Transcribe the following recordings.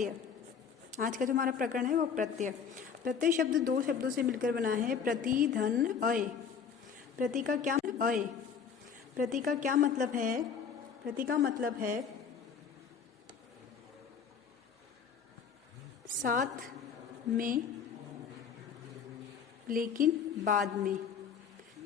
प्रत्यय। आज का जो हमारा प्रकरण है वो प्रत्यय। प्रत्यय शब्द दो शब्दों से मिलकर बना है, प्रति धन अय। प्रति का क्या अय, प्रति का क्या मतलब है? प्रति का मतलब है साथ में लेकिन बाद में,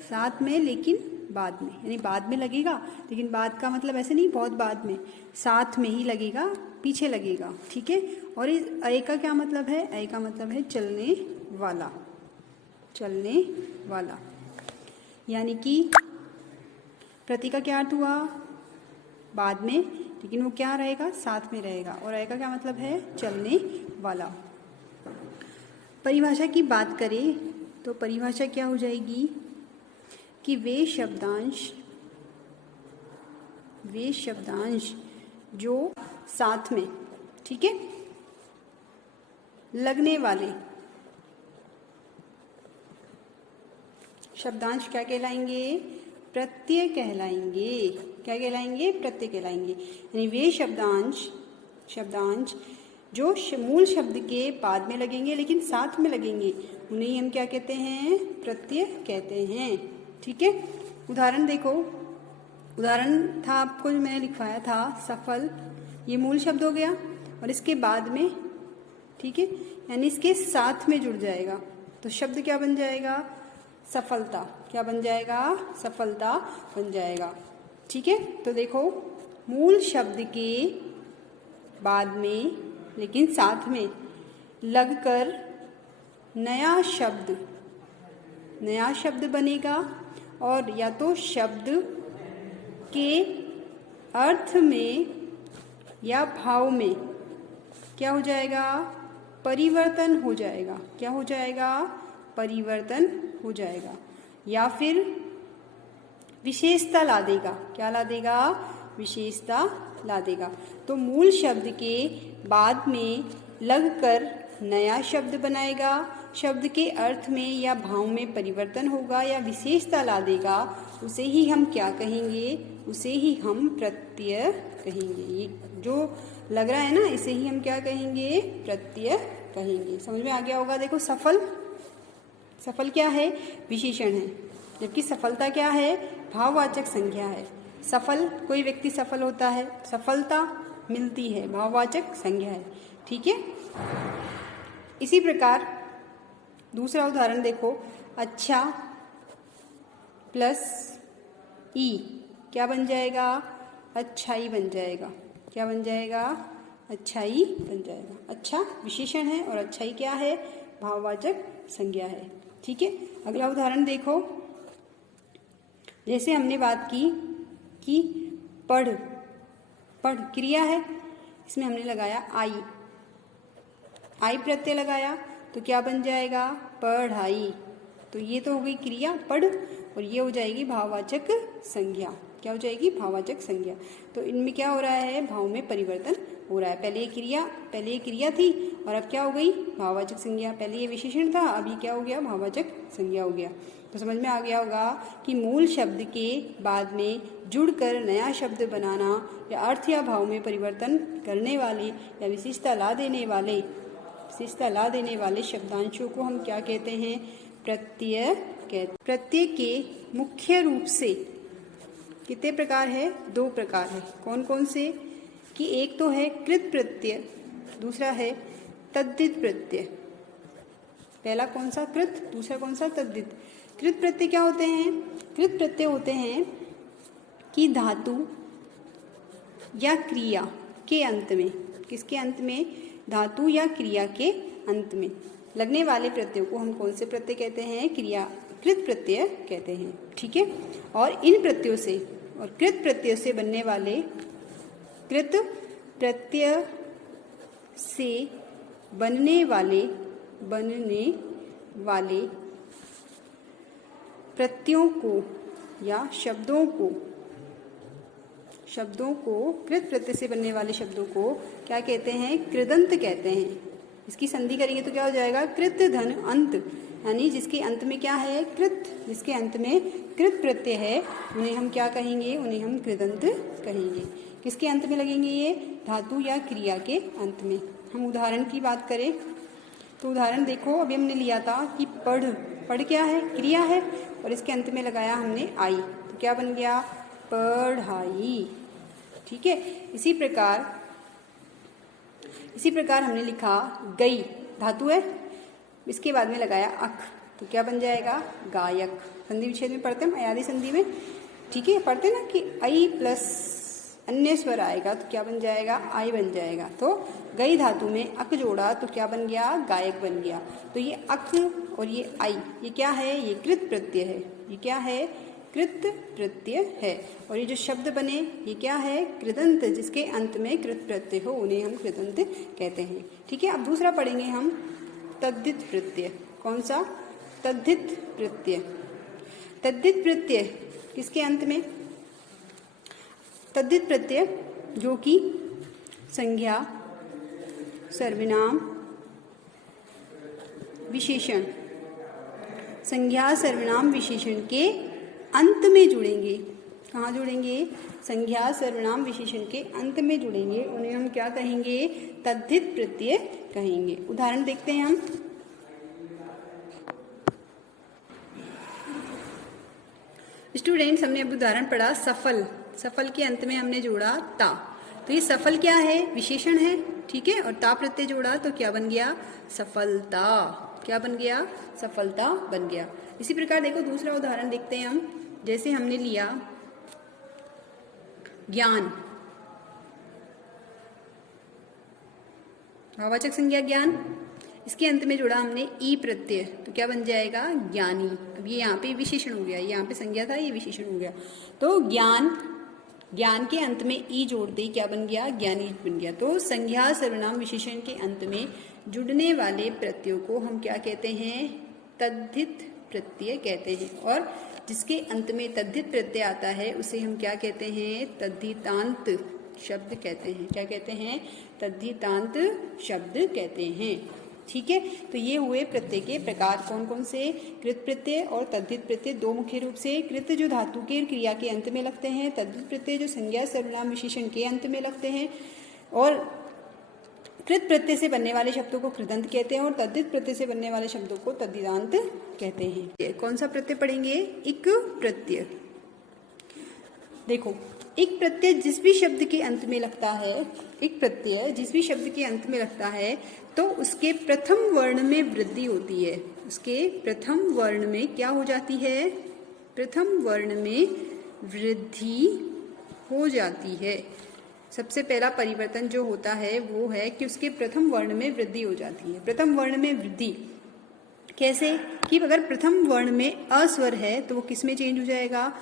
साथ में लेकिन बाद में, यानी बाद में लगेगा, लेकिन बाद का मतलब ऐसे नहीं बहुत बाद में, साथ में ही लगेगा, पीछे लगेगा, ठीक है। और इस अय का क्या मतलब है? अय का मतलब है चलने वाला, चलने वाला। यानी कि प्रति का क्या अर्थ हुआ? बाद में, लेकिन वो क्या रहेगा? साथ में रहेगा। और अय का क्या मतलब है? चलने वाला। परिभाषा की बात करें तो परिभाषा क्या हो जाएगी कि वे शब्दांश जो साथ में, ठीक है, लगने वाले शब्दांश क्या कहलाएंगे? प्रत्यय कहलाएंगे। क्या कहलाएंगे? प्रत्यय कहलाएंगे। यानी वे शब्दांश जो मूल शब्द के बाद में लगेंगे लेकिन साथ में लगेंगे, उन्हें हम क्या कहते हैं? प्रत्यय कहते हैं, ठीक है। उदाहरण देखो, उदाहरण था आपको जो मैंने लिखवाया था, सफल, ये मूल शब्द हो गया और इसके बाद में, ठीक है, यानी इसके साथ में जुड़ जाएगा तो शब्द क्या बन जाएगा? सफलता। क्या बन जाएगा? सफलता बन जाएगा, ठीक है। तो देखो, मूल शब्द के बाद में लेकिन साथ में लगकर नया शब्द बनेगा, और या तो शब्द के अर्थ में या भाव में क्या हो जाएगा? परिवर्तन हो जाएगा। क्या हो जाएगा? परिवर्तन हो जाएगा। या फिर विशेषता ला देगा। क्या ला देगा? विशेषता ला देगा। तो मूल शब्द के बाद में लगकर नया शब्द बनाएगा, शब्द के अर्थ में या भाव में परिवर्तन होगा या विशेषता ला देगा, उसे ही हम क्या कहेंगे? उसे ही हम प्रत्यय कहेंगे। ये जो लग रहा है ना, इसे ही हम क्या कहेंगे? प्रत्यय कहेंगे। समझ में आ गया होगा। देखो, सफल क्या है? विशेषण है, जबकि सफलता क्या है? भाववाचक संज्ञा है। सफल, कोई व्यक्ति सफल होता है, सफलता मिलती है, भाववाचक संज्ञा है, ठीक है। इसी प्रकार दूसरा उदाहरण देखो, अच्छा प्लस ई क्या बन जाएगा? अच्छाई बन जाएगा। क्या बन जाएगा? अच्छाई बन जाएगा। अच्छा विशेषण है और अच्छाई क्या है? भाववाचक संज्ञा है, ठीक है। अगला उदाहरण देखो, जैसे हमने बात की कि पढ़ क्रिया है, इसमें हमने लगाया आई प्रत्यय लगाया तो क्या बन जाएगा? पढ़ाई। तो ये तो हो गई क्रिया पढ़, और ये हो जाएगी भाववाचक संज्ञा। क्या हो जाएगी? भाववाचक संज्ञा। तो इनमें क्या हो रहा है? भाव में परिवर्तन हो रहा है। पहले ये क्रिया थी और अब क्या हो गई? भाववाचक संज्ञा। पहले ये विशेषण था, अभी क्या हो गया? भाववाचक संज्ञा हो गया। तो समझ में आ गया होगा कि मूल शब्द के बाद में जुड़कर नया शब्द बनाना या अर्थ या भाव में परिवर्तन करने वाले या विशेषता ला देने वाले शब्दांशों को हम क्या कहते हैं? प्रत्यय कहते। प्रत्यय के मुख्य रूप से कितने प्रकार है? दो प्रकार है। कौन कौन से? कि एक तो है कृत प्रत्यय, दूसरा है तद्धित प्रत्यय। पहला कौन सा? कृत, दूसरा कौन सा? तद्धित। कृत प्रत्यय क्या होते हैं? कृत प्रत्यय होते हैं कि धातु या क्रिया के अंत में, किसके अंत में? धातु या क्रिया के अंत में लगने वाले प्रत्ययों को हम कौन से प्रत्यय कहते हैं? कृत प्रत्यय कहते हैं, ठीक है। और इन प्रत्ययों से और कृत प्रत्यय से बनने वाले प्रत्ययों को या शब्दों को कृत प्रत्यय से बनने वाले शब्दों को क्या कहते हैं? कृदंत कहते हैं। इसकी संधि करेंगे तो क्या हो जाएगा? कृत धन अंत, यानी जिसके अंत में क्या है? कृत, जिसके अंत में कृत प्रत्यय है, उन्हें हम क्या कहेंगे? उन्हें हम कृदंत कहेंगे। किसके अंत में लगेंगे ये? धातु या क्रिया के अंत में। हम उदाहरण की बात करें तो उदाहरण देखो, अभी हमने लिया था कि पढ़, पढ़ क्या है, क्रिया है, और इसके अंत में लगाया हमने आई, तो क्या बन गया, पढ़ाई। ठीक है। इसी प्रकार हमने लिखा गई, धातु है, इसके बाद में लगाया अक, तो क्या बन जाएगा, गायक। संधि विच्छेद में पढ़ते हैं, अयादी संधि में, ठीक है, पढ़ते हैं ना कि आई प्लस अन्य स्वर आएगा तो क्या बन जाएगा, आई बन जाएगा। तो गई धातु में अक जोड़ा तो क्या बन गया, गायक बन गया। तो ये अक और ये आई, ये क्या है, ये कृत प्रत्यय है। ये क्या है, कृत प्रत्यय है। और ये जो शब्द बने ये क्या है, कृदंत, जिसके अंत में कृत प्रत्यय हो उन्हें हम कृदंत कहते हैं। ठीक है। अब दूसरा पढ़ेंगे हम तद्धित प्रत्यय। कौन सा, तद्धित प्रत्यय। तद्धित प्रत्यय किसके अंत में, तद्धित प्रत्यय जो कि संज्ञा, सर्वनाम, विशेषण, संज्ञा, सर्वनाम, विशेषण के अंत में जुड़ेंगे। कहाँ जुड़ेंगे, संज्ञा, सर्वनाम, विशेषण के अंत में जुड़ेंगे, उन्हें हम क्या कहेंगे, तद्धित प्रत्यय कहेंगे। उदाहरण देखते हैं हम। स्टूडेंट्स, हमने अब उदाहरण पढ़ा सफल। सफल के अंत में हमने जोड़ा ता, तो ये सफल क्या है, विशेषण है। ठीक है। और ता प्रत्यय जोड़ा तो क्या बन गया, सफलता। क्या बन गया, सफलता बन गया। इसी प्रकार देखो दूसरा उदाहरण देखते हैं हम। जैसे हमने लिया ज्ञान, भाववाचक संज्ञा ज्ञान, इसके अंत में जोड़ा हमने ई प्रत्यय तो क्या बन जाएगा, ज्ञानी। अब ये यहाँ पे विशेषण हो गया, ये यहाँ पे संज्ञा था, ये विशेषण हो गया। तो ज्ञान, ज्ञान के अंत में ई जोड़ दे, क्या बन गया, ज्ञानी बन गया। तो संज्ञा, सर्वनाम, विशेषण के अंत में जुड़ने वाले प्रत्ययों को हम क्या कहते हैं, तद्धित प्रत्यय कहते हैं। और जिसके अंत में तद्धित प्रत्यय आता है उसे हम क्या कहते हैं, तद्धितांत शब्द कहते हैं। क्या कहते हैं, तद्धितांत शब्द कहते हैं। ठीक है। तो ये हुए प्रत्यय के प्रकार, कौन कौन से, कृत प्रत्यय और तद्धित प्रत्यय। दो मुख्य रूप से, कृत जो धातु के क्रिया के अंत में लगते हैं, तद्धित प्रत्यय जो संज्ञा, सर्वनाम, विशेषण के अंत में लगते हैं। और कृत प्रत्यय से बनने वाले शब्दों को कृदंत कहते हैं और तद्धित प्रत्यय से बनने वाले शब्दों को तद्धितांत कहते हैं। कौन सा प्रत्यय पढ़ेंगे, इक प्रत्यय। देखो, एक प्रत्यय जिस भी शब्द के अंत में लगता है, एक प्रत्यय जिस भी शब्द के अंत में लगता है तो उसके प्रथम वर्ण में वृद्धि होती है। उसके प्रथम वर्ण में क्या हो जाती है, प्रथम वर्ण में वृद्धि हो जाती है। सबसे पहला परिवर्तन जो होता है वो है कि उसके प्रथम वर्ण में वृद्धि हो जाती है। प्रथम वर्ण में वृद्धि कैसे, कि अगर प्रथम वर्ण में अस्वर है तो वो किस में चेंज हो जाएगा,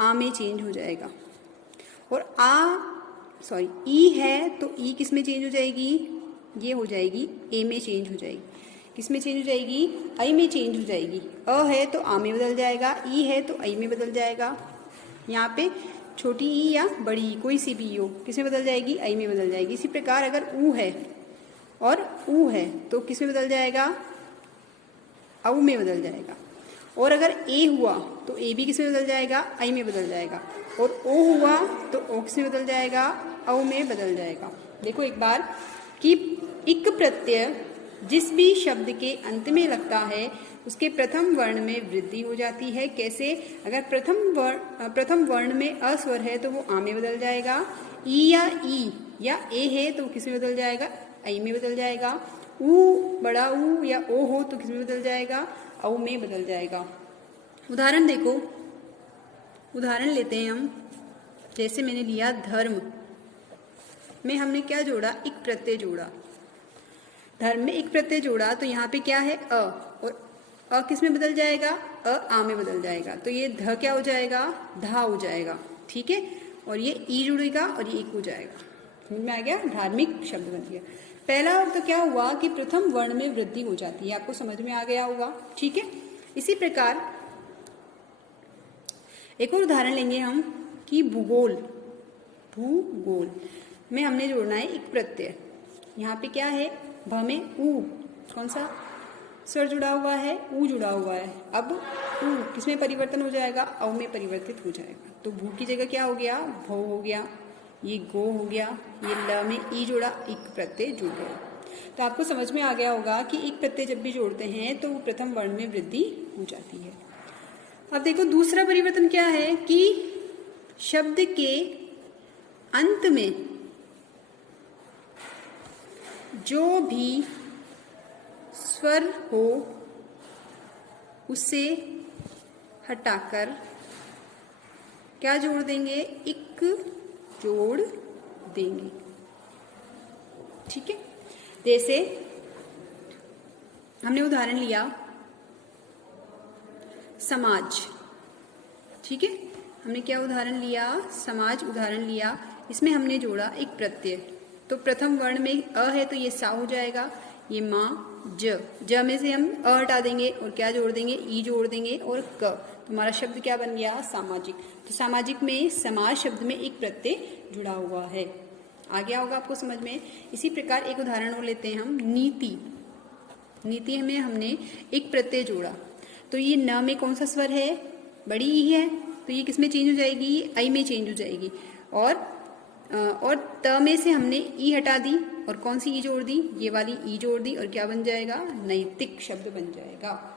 आ में चेंज हो जाएगा। और ई है तो ई किस में चेंज हो जाएगी, ये हो जाएगी ए में चेंज हो जाएगी। किस में चेंज हो जाएगी, आई में चेंज हो जाएगी। अ है तो आ में बदल जाएगा, ई है तो आई में बदल जाएगा। यहाँ पे छोटी ई या बड़ी ई कोई सी भी हो, किस में बदल जाएगी, आई में बदल जाएगी। इसी प्रकार अगर ऊ है और ऊ है तो किस में बदल जाएगा, औ में बदल जाएगा। और अगर ए हुआ तो ए भी किस में बदल जाएगा, आई में बदल जाएगा। और ओ हुआ तो ओ किस में बदल जाएगा, औ में बदल जाएगा। देखो एक बार कि इक प्रत्यय जिस भी शब्द के अंत में लगता है उसके प्रथम वर्ण में वृद्धि हो जाती है। कैसे, अगर प्रथम वर्ण में अस्वर है तो वो आ में बदल जाएगा। ई या ए है तो किस में बदल जाएगा, आई में बदल जाएगा। ऊ, बड़ा ऊ या ओ हो तो किस में बदल जाएगा, औ में बदल जाएगा। उदाहरण देखो, उदाहरण लेते हैं हम। जैसे मैंने लिया धर्म में हमने क्या जोड़ा, इक प्रत्यय जोड़ा। धर्म में इक प्रत्यय जोड़ा तो यहाँ पे क्या है, अ, और अ किस में बदल जाएगा, अ आ में बदल जाएगा। तो ये ध क्या हो जाएगा, धा हो जाएगा। ठीक है। और ये ई जुड़ेगा और ये इक हो जाएगा। समझ में आ गया, धार्मिक शब्द बन गया। पहला तो क्या हुआ कि प्रथम वर्ण में वृद्धि हो जाती है, आपको समझ में आ गया होगा। ठीक है। इसी प्रकार एक और उदाहरण लेंगे हम कि भूगोल। भूगोल में हमने जोड़ना है एक प्रत्यय। यहाँ पे क्या है, भ में ऊ, कौन सा स्वर जुड़ा हुआ है, ऊ जुड़ा हुआ है। अब ऊ किसमें परिवर्तन हो जाएगा, औ में परिवर्तित हो जाएगा। तो भू की जगह क्या हो गया, भो हो गया। ये गो हो गया। ये ल में ई जोड़ा, इक प्रत्यय जुड़ गया। तो आपको समझ में आ गया होगा कि एक प्रत्यय जब भी जोड़ते हैं तो वो प्रथम वर्ण में वृद्धि हो जाती है। अब देखो दूसरा परिवर्तन क्या है कि शब्द के अंत में जो भी स्वर हो उसे हटाकर क्या जोड़ देंगे, इक जोड़ देंगे। ठीक है, जैसे हमने उदाहरण लिया समाज। ठीक है, हमने क्या उदाहरण लिया, समाज उदाहरण लिया। इसमें हमने जोड़ा एक प्रत्यय, तो प्रथम वर्ण में अ है तो ये सा हो जाएगा, ये माँ ज में से हम अ हटा देंगे और क्या जोड़ देंगे, ई जोड़ देंगे और क। तो हमारा शब्द क्या बन गया, सामाजिक। तो सामाजिक में समाज शब्द में एक प्रत्यय जुड़ा हुआ है। आ गया होगा आपको समझ में। इसी प्रकार एक उदाहरण और लेते हैं हम, नीति। नीति में हमने एक प्रत्यय जोड़ा, तो ये न में कौन सा स्वर है, बड़ी ई है, तो ये किस में चेंज हो जाएगी, आई में चेंज हो जाएगी। और त में से हमने ई हटा दी और कौन सी ई जोड़ दी, ये वाली ई जोड़ दी और क्या बन जाएगा, नैतिक शब्द बन जाएगा।